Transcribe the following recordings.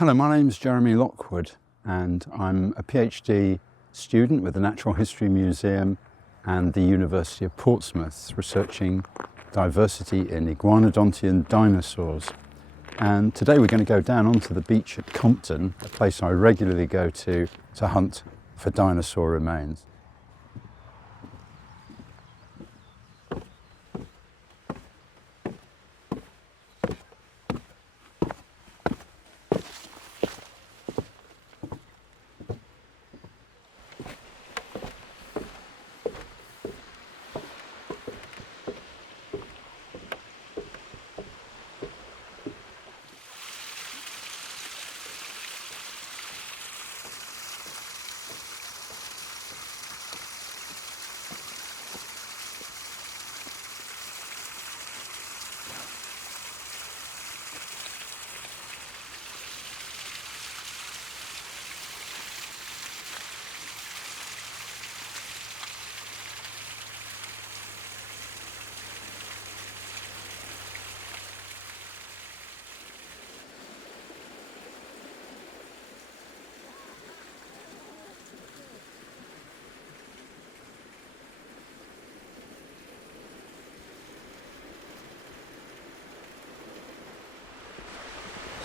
Hello, my name is Jeremy Lockwood and I'm a PhD student with the Natural History Museum and the University of Portsmouth, researching diversity in iguanodontian dinosaurs. And today we're going to go down onto the beach at Compton, a place I regularly go to hunt for dinosaur remains.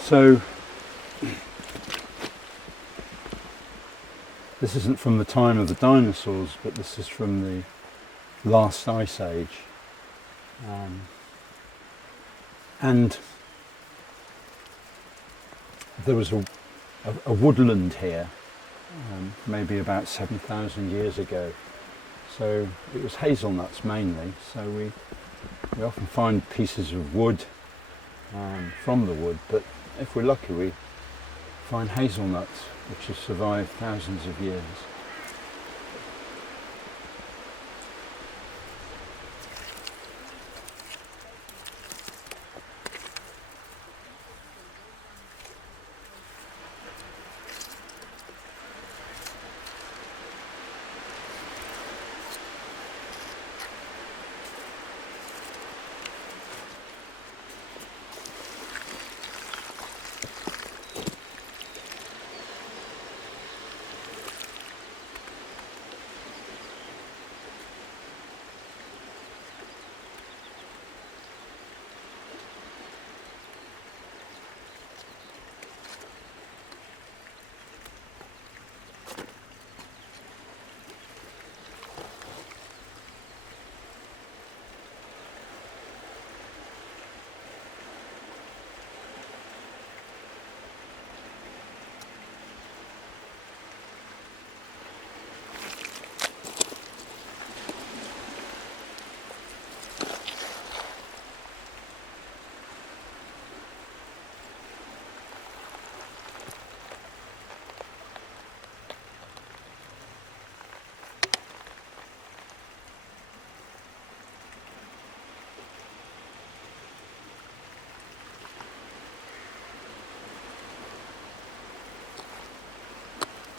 So this isn't from the time of the dinosaurs, but this is from the last ice age. And there was a woodland here, maybe about 7,000 years ago. So it was hazelnuts mainly. So we often find pieces of wood from the wood, but if we're lucky we find hazelnuts which have survived thousands of years.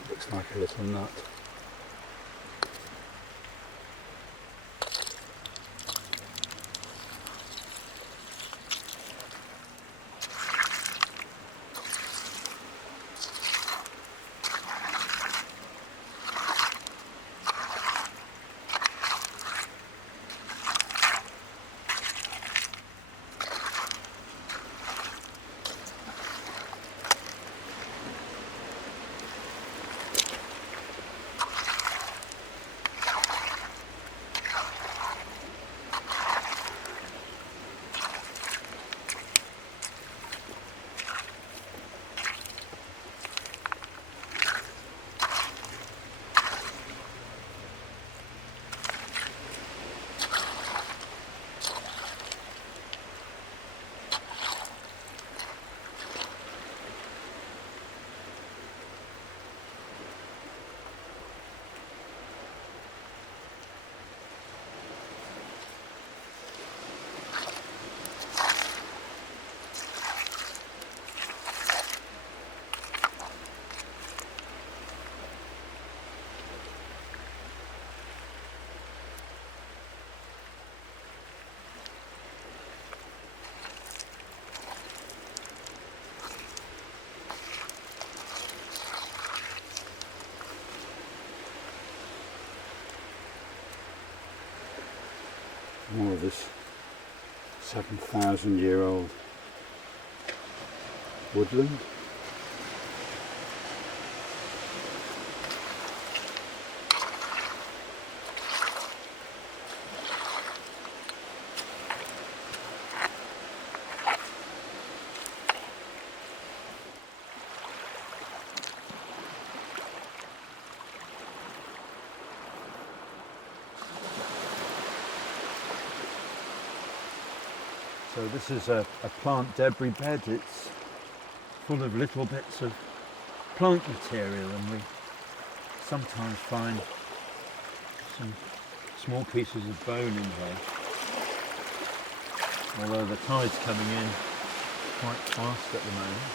Looks like a little nut. More of this 7,000-year-old woodland. So this is a plant debris bed. It's full of little bits of plant material, and we sometimes find some small pieces of bone in here. Although the tide's coming in quite fast at the moment.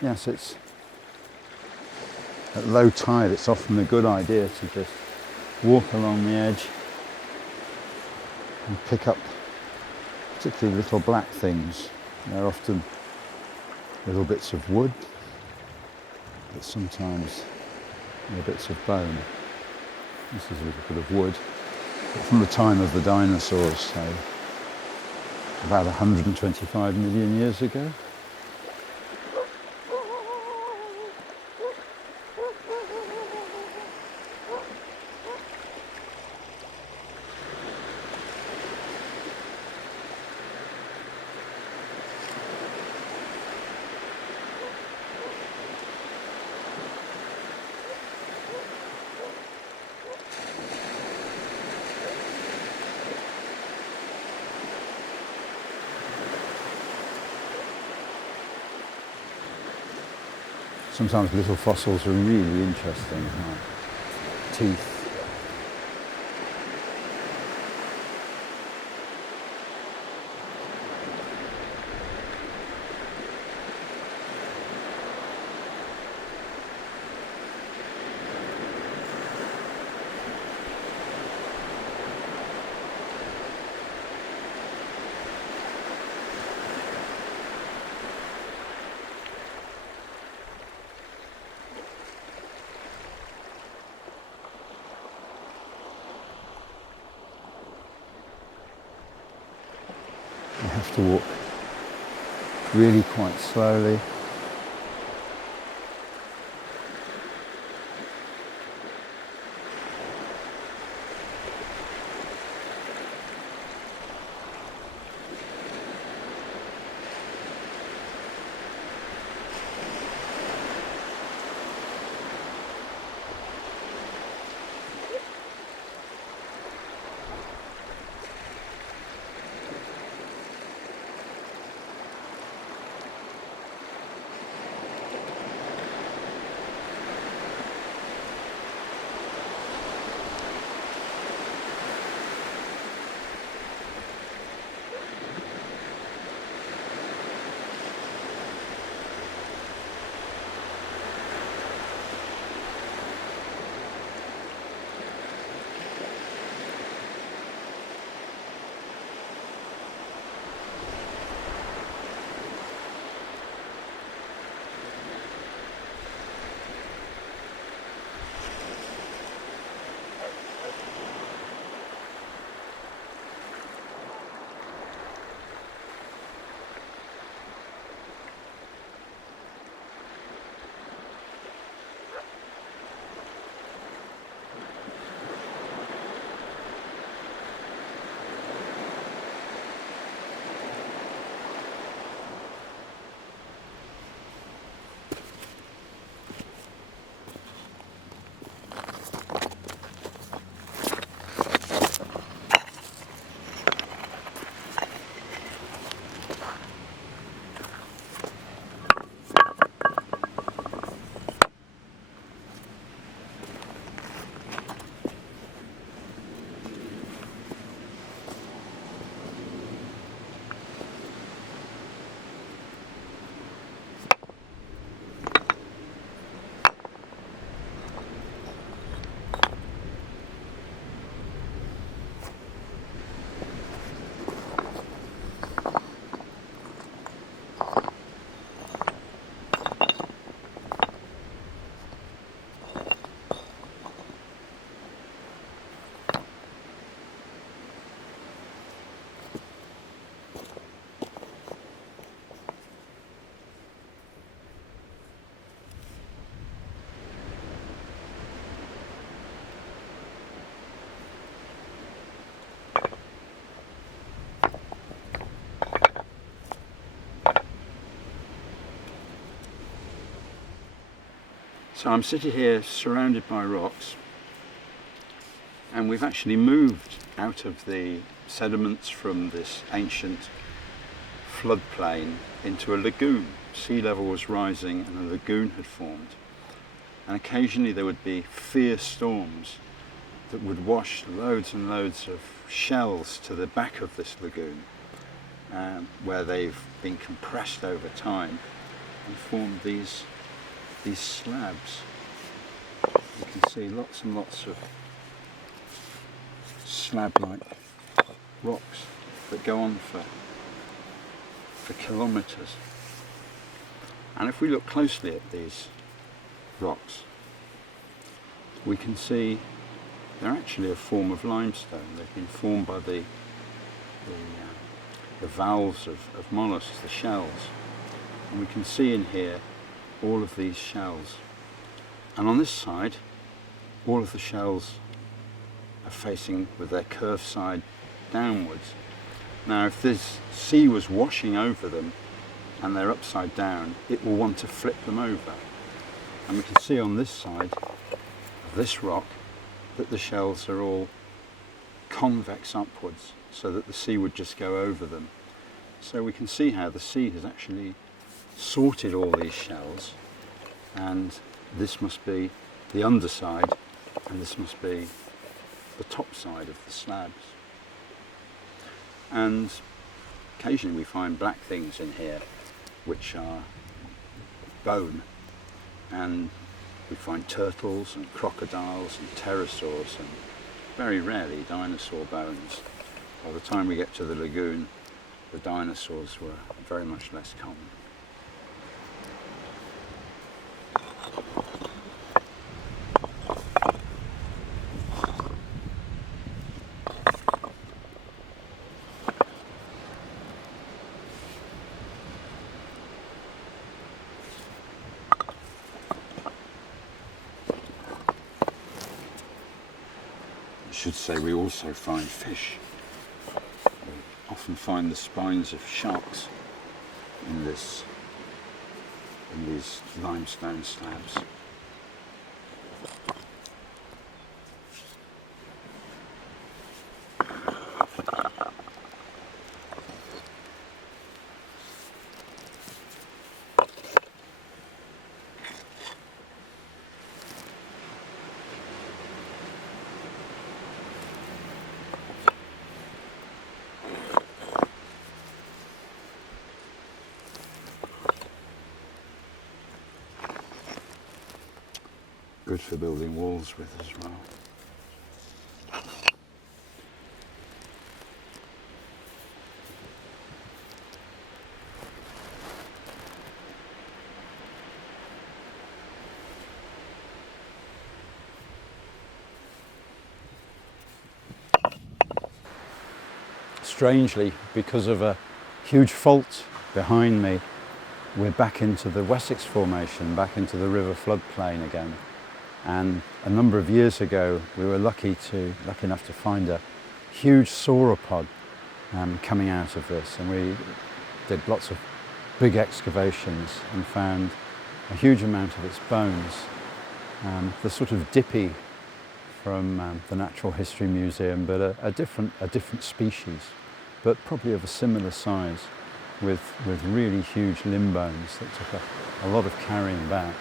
Yes, it's at low tide, it's often a good idea to just walk along the edge and pick up particularly little black things. They're often little bits of wood, but sometimes they're bits of bone. This is a little bit of wood, but from the time of the dinosaurs, so about 125 million years ago. Sometimes little fossils are really interesting, like teeth. You have to walk really quite slowly. So I'm sitting here surrounded by rocks, and we've actually moved out of the sediments from this ancient floodplain into a lagoon. Sea level was rising and a lagoon had formed, and occasionally there would be fierce storms that would wash loads and loads of shells to the back of this lagoon, where they've been compressed over time and formed these slabs. You can see lots and lots of slab-like rocks that go on for kilometres. And if we look closely at these rocks, we can see they're actually a form of limestone. They've been formed by the valves of mollusks, the shells. And we can see in here all of these shells. And on this side, all of the shells are facing with their curved side downwards. Now, if this sea was washing over them and they're upside down, it will want to flip them over. And we can see on this side of this rock that the shells are all convex upwards, so that the sea would just go over them. So we can see how the sea has actually sorted all these shells, and this must be the underside and this must be the top side of the slabs. And occasionally we find black things in here which are bone, and we find turtles and crocodiles and pterosaurs, and very rarely dinosaur bones. By the time we get to the lagoon, the dinosaurs were very much less common. I should say we also find fish. We often find the spines of sharks in these limestone slabs. Good for building walls with as well. Strangely, because of a huge fault behind me, we're back into the Wessex Formation, back into the river floodplain again. And a number of years ago, we were lucky enough to find a huge sauropod coming out of this, and we did lots of big excavations and found a huge amount of its bones. The sort of dippy from the Natural History Museum, but a different species, but probably of a similar size, with really huge limb bones that took a lot of carrying back.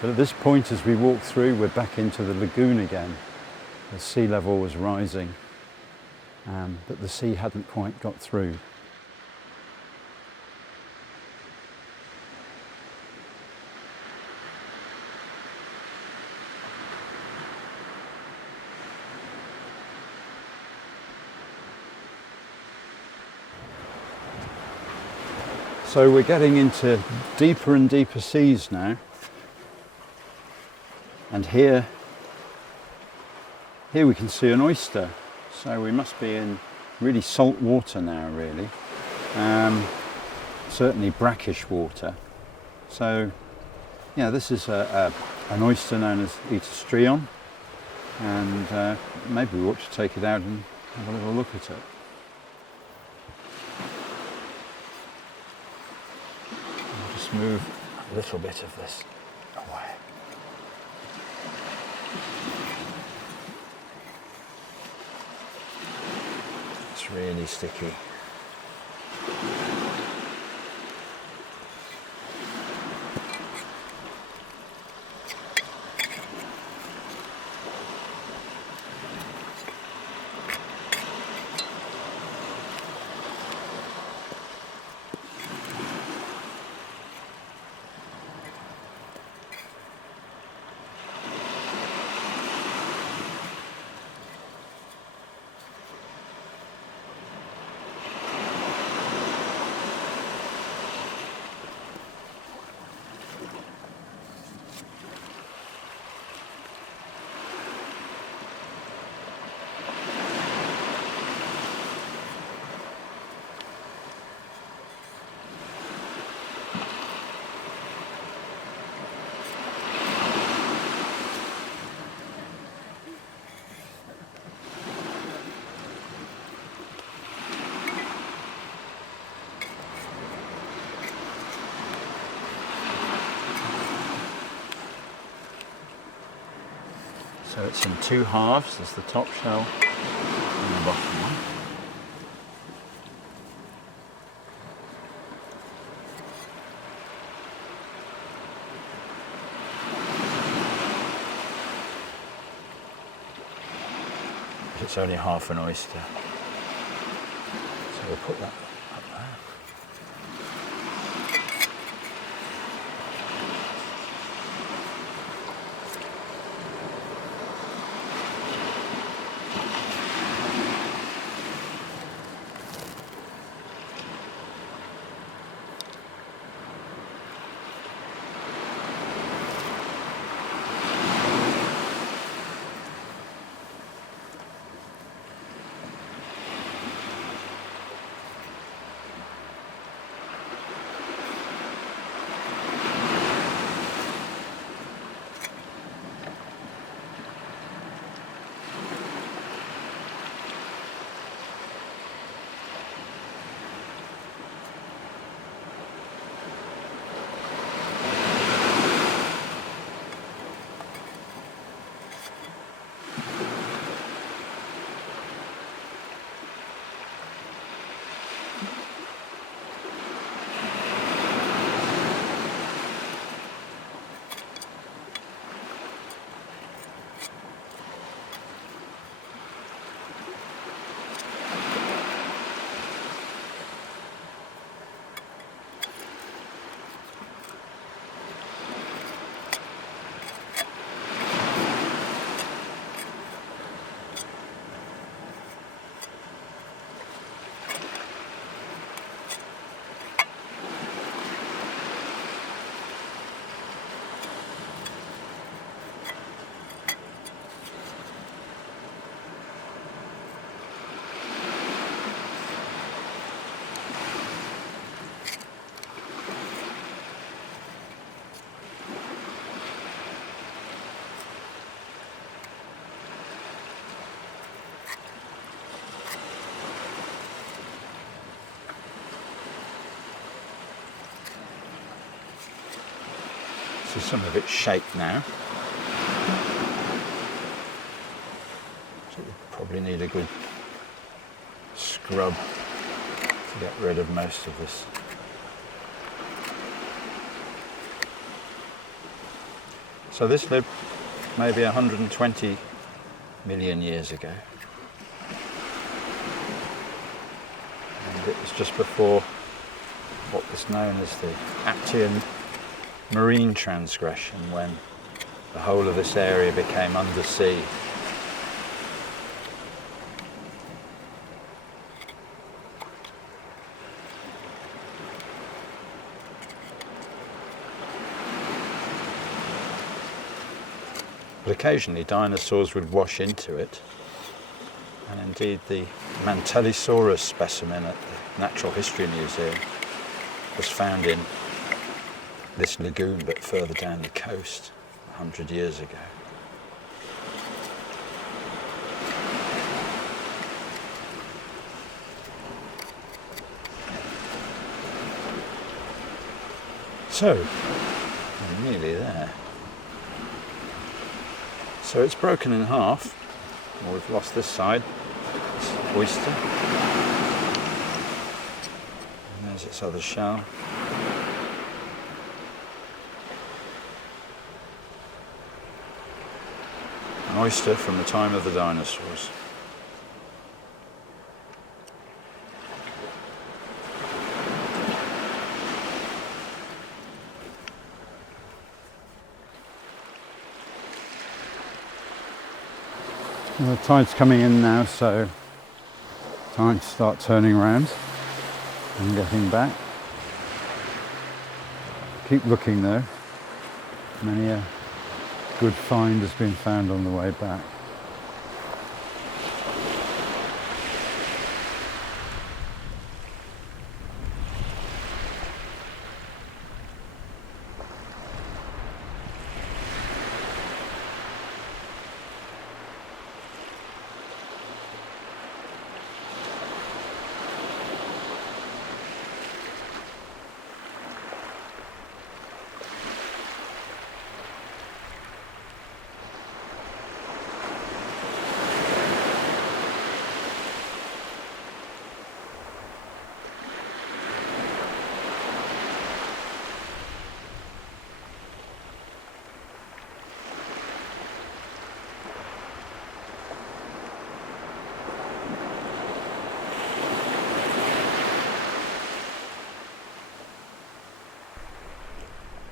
But at this point, as we walk through, we're back into the lagoon again. The sea level was rising, but the sea hadn't quite got through. So we're getting into deeper and deeper seas now. And here we can see an oyster. So we must be in really salt water now, really. Certainly brackish water. So, yeah, this is an oyster known as Etastrion. And maybe we ought to take it out and have a little look at it. I'll just move a little bit of this away. It's really sticky. So it's in two halves. There's the top shell and the bottom one. It's only half an oyster. So we'll put that up there. So some of it's shaped now. So we probably need a good scrub to get rid of most of this. So this lived maybe 120 million years ago. And it was just before what was known as the Aptian marine transgression, when the whole of this area became undersea. But occasionally dinosaurs would wash into it, and indeed the Mantellisaurus specimen at the Natural History Museum was found in this lagoon, but further down the coast 100 years ago. So, we're nearly there. So it's broken in half. Well, we've lost this side. It's oyster. And there's its other shell. An oyster from the time of the dinosaurs. Well, the tide's coming in now, so time to start turning around and getting back. Keep looking though. Many a good find has been found on the way back.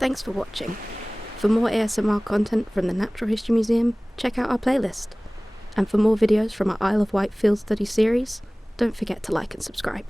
Thanks for watching. For more ASMR content from the Natural History Museum, check out our playlist. And for more videos from our Isle of Wight Field Study series, don't forget to like and subscribe.